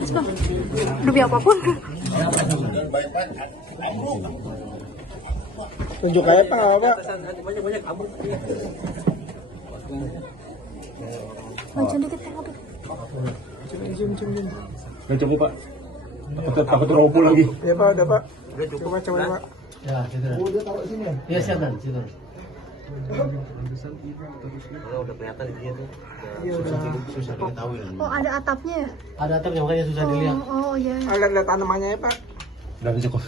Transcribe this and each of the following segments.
Mas Bang, demi apapun. Tunjuk aja Pak, apa? Maju dikit Pak. Udah coba Pak. Takut roboh lagi. Ya Pak, udah Pak. Coba Pak. Ya, situ. Oh, dia taruh sini ya? Iya, siap dan situ. Udah kelihatan dia tuh. Iya, udah. Susah diketahui. Oh, ada atapnya ya? Ada atapnya makanya susah dilihat. Oh iya. Lihat tanamannya ya Pak. Udah cukup.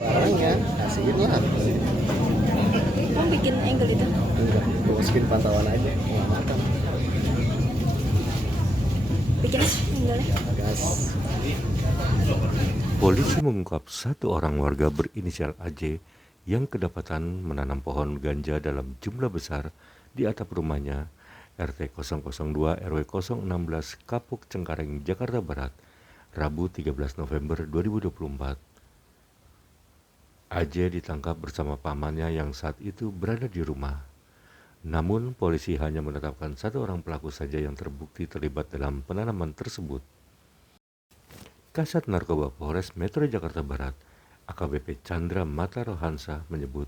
Barangnya kasihin lah. Kamu bikin angle itu? Enggak, gue masukin pantauan aja. Nggak makan. Bikin angle-nya. Gas. Polisi mengungkap satu orang warga berinisial AJ yang kedapatan menanam pohon ganja dalam jumlah besar di atap rumahnya RT 002 RW 016 Kapuk Cengkareng, Jakarta Barat, Rabu 13 November 2024. AJ ditangkap bersama pamannya yang saat itu berada di rumah. Namun polisi hanya menetapkan satu orang pelaku saja yang terbukti terlibat dalam penanaman tersebut. Kasat Narkoba Polres Metro Jakarta Barat, AKBP Chandra Mata Rohansa menyebut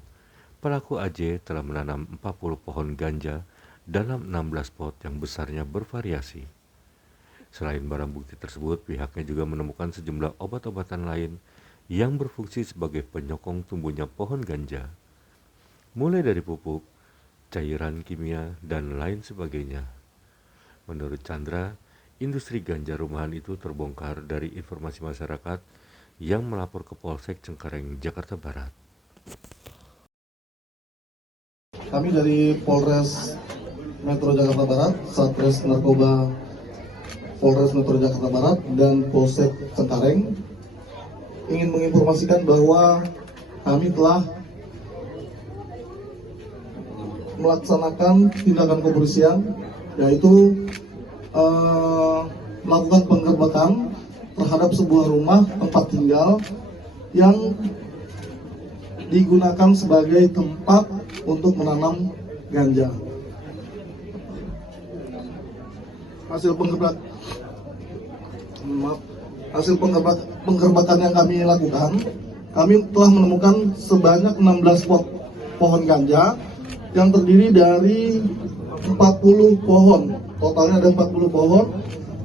pelaku AJ telah menanam 40 pohon ganja dalam 16 pot yang besarnya bervariasi. Selain barang bukti tersebut, pihaknya juga menemukan sejumlah obat-obatan lain yang berfungsi sebagai penyokong tumbuhnya pohon ganja, mulai dari pupuk, cairan kimia, dan lain sebagainya. Menurut Chandra, industri ganja rumahan itu terbongkar dari informasi masyarakat yang melapor ke Polsek Cengkareng, Jakarta Barat. Kami dari Polres Metro Jakarta Barat, Satres Narkoba Polres Metro Jakarta Barat, dan Polsek Cengkareng ingin menginformasikan bahwa kami telah melaksanakan tindakan kepolisian, yaitu melakukan penggerbekan terhadap sebuah rumah tempat tinggal yang digunakan sebagai tempat untuk menanam ganja. Hasil penggerbekan yang kami lakukan, kami telah menemukan sebanyak 16 pot pohon ganja yang terdiri dari 40 pohon. Totalnya ada 40 pohon,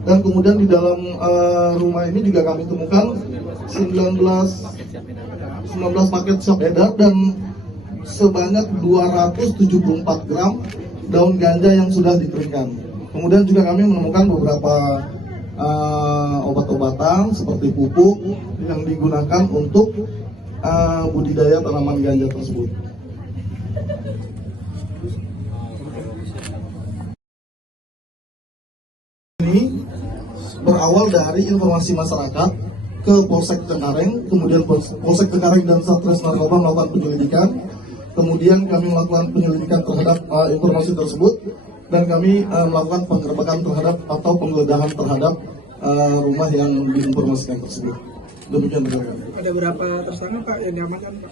dan kemudian di dalam rumah ini juga kami temukan 19 paket siap edar dan sebanyak 274 gram daun ganja yang sudah dikeringkan. Kemudian juga kami menemukan beberapa obat-obatan seperti pupuk yang digunakan untuk budidaya tanaman ganja tersebut. Ini berawal dari informasi masyarakat ke Polsek Cengkareng, kemudian Polsek Cengkareng dan Satres Narkoba melakukan penyelidikan, kemudian kami melakukan penyelidikan terhadap informasi tersebut, dan kami melakukan penggerbekan terhadap atau penggeledahan terhadap rumah yang diinformasikan tersebut. Demikian rekan. Ada berapa tersangka Pak yang diamankan Pak?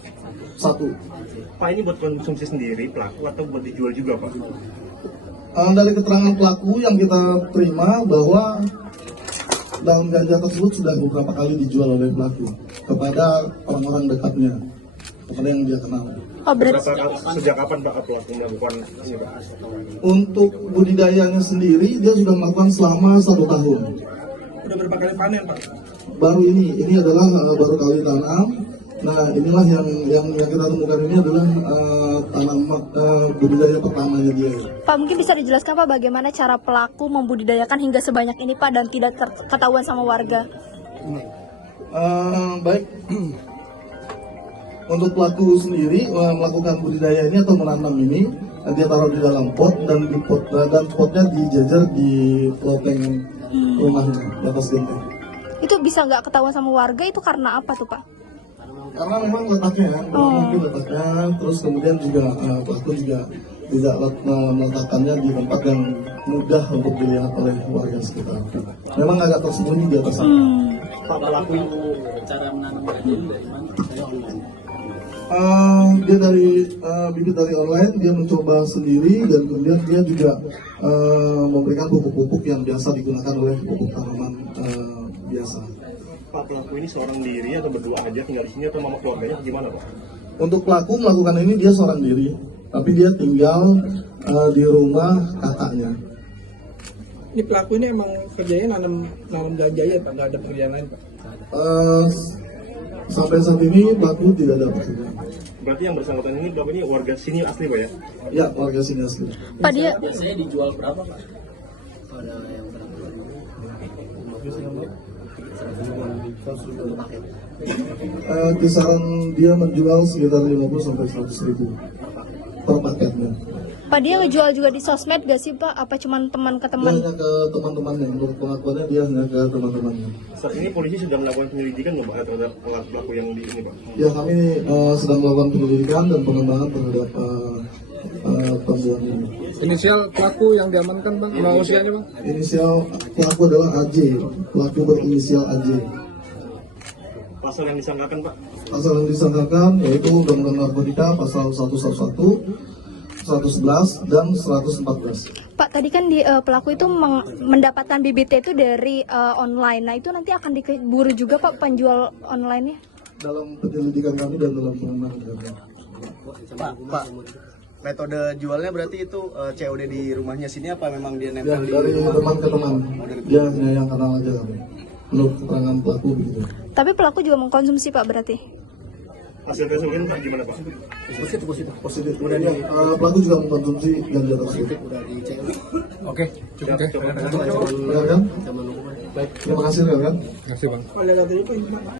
1. Pak, ini buat konsumsi sendiri pelaku atau buat dijual juga Pak? Dari keterangan pelaku yang kita terima bahwa daun ganja tersebut sudah beberapa kali dijual oleh pelaku kepada orang-orang dekatnya, kepada yang dia kenal. Oh, berarti Sejak kapan Pak pelaku melakukan ini Pak? Untuk budidayanya sendiri dia sudah melakukan selama 1 tahun. Udah berapa kali panen Pak? Baru ini adalah baru kali tanam. Nah, inilah yang kita temukan ini adalah budidaya pertamanya dia. Pak, mungkin bisa dijelaskan Pak bagaimana cara pelaku membudidayakan hingga sebanyak ini Pak dan tidak ketahuan sama warga? Baik. Untuk pelaku sendiri melakukan budidaya ini atau menanam ini, dia taruh di dalam pot dan potnya dijajar di loteng rumahnya di atas genteng. Itu bisa nggak ketahuan sama warga itu karena apa tuh Pak? Karena memang letaknya, mungkin letaknya, terus kemudian juga pelaku juga tidak meletakkannya di tempat yang mudah untuk dilihat oleh warga sekitar. Memang agak tersembunyi di atas sana. Pak, pelaku cara menanam ganja dari mana? Saya online. Dia dari bibit dari online, dia mencoba sendiri dan kemudian dia juga memberikan pupuk-pupuk yang biasa digunakan oleh pupuk tanaman biasa. Pak, pelaku ini seorang diri atau berdua aja tinggal di sini atau sama keluarganya atau gimana Pak? Untuk pelaku melakukan ini dia seorang diri, tapi dia tinggal di rumah kakaknya. Ini pelaku ini emang kerjanya nanam ganja ya Pak, nggak ada pekerjaan lain Pak. Sampai saat ini pelaku tidak ada pekerjaan. Berarti yang bersangkutan ini pelaku ini warga sini asli Pak ya? Ya, warga sini asli. Pak, dia Biasanya dijual berapa Pak? Kisaran dia menjual sekitar 50 sampai 100 ribu per paketnya. Pak, dia ngejual juga di sosmed gak sih Pak? Apa cuman teman ke Dia teman? hanya ke teman-temannya, menurut pengakuannya dia hanya ke teman-temannya. Saat ini polisi sudah melakukan penyelidikan nggak Pak terhadap pelaku yang di ini Pak? Ya, kami sedang melakukan penyelidikan dan pengembangan terhadap pembuat ini. Inisial pelaku yang diamankan Bang, sama usianya Bang? Inisial pelaku adalah AJ, pelaku berinisial AJ. Pasal yang disangkakan Pak? Pasal yang disangkakan yaitu Undang-Undang Narkotika pasal 111, 111 dan 114. Pak, tadi kan pelaku itu mendapatkan bibitnya itu dari online. Nah, itu nanti akan diburu juga Pak penjual online-nya? Dalam penyelidikan kami dan dalam pengembangan kami. Pak, metode jualnya berarti itu COD di rumahnya sini apa memang dia Ya, nempel di dari teman ke teman. Dia hanya yang kenal aja kami. Menurut keterangan pelaku begitu. Tapi pelaku juga mengkonsumsi Pak berarti? Hasil tes urin Pak gimana Pak? Positif. Kemudian pelaku juga mengkonsumsi ganja tersebut. Oke, cukup ya. Benar kan? Baik, terima kasih kan? Terima kasih Bang.